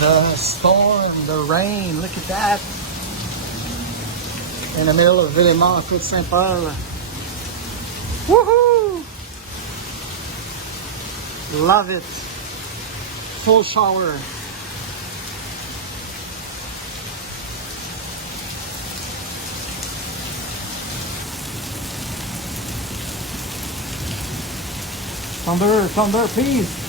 The storm, the rain, look at that. In the middle of Villemont, Côte Saint-Paul. Woohoo! Love it. Full shower. Thunder, thunder, please.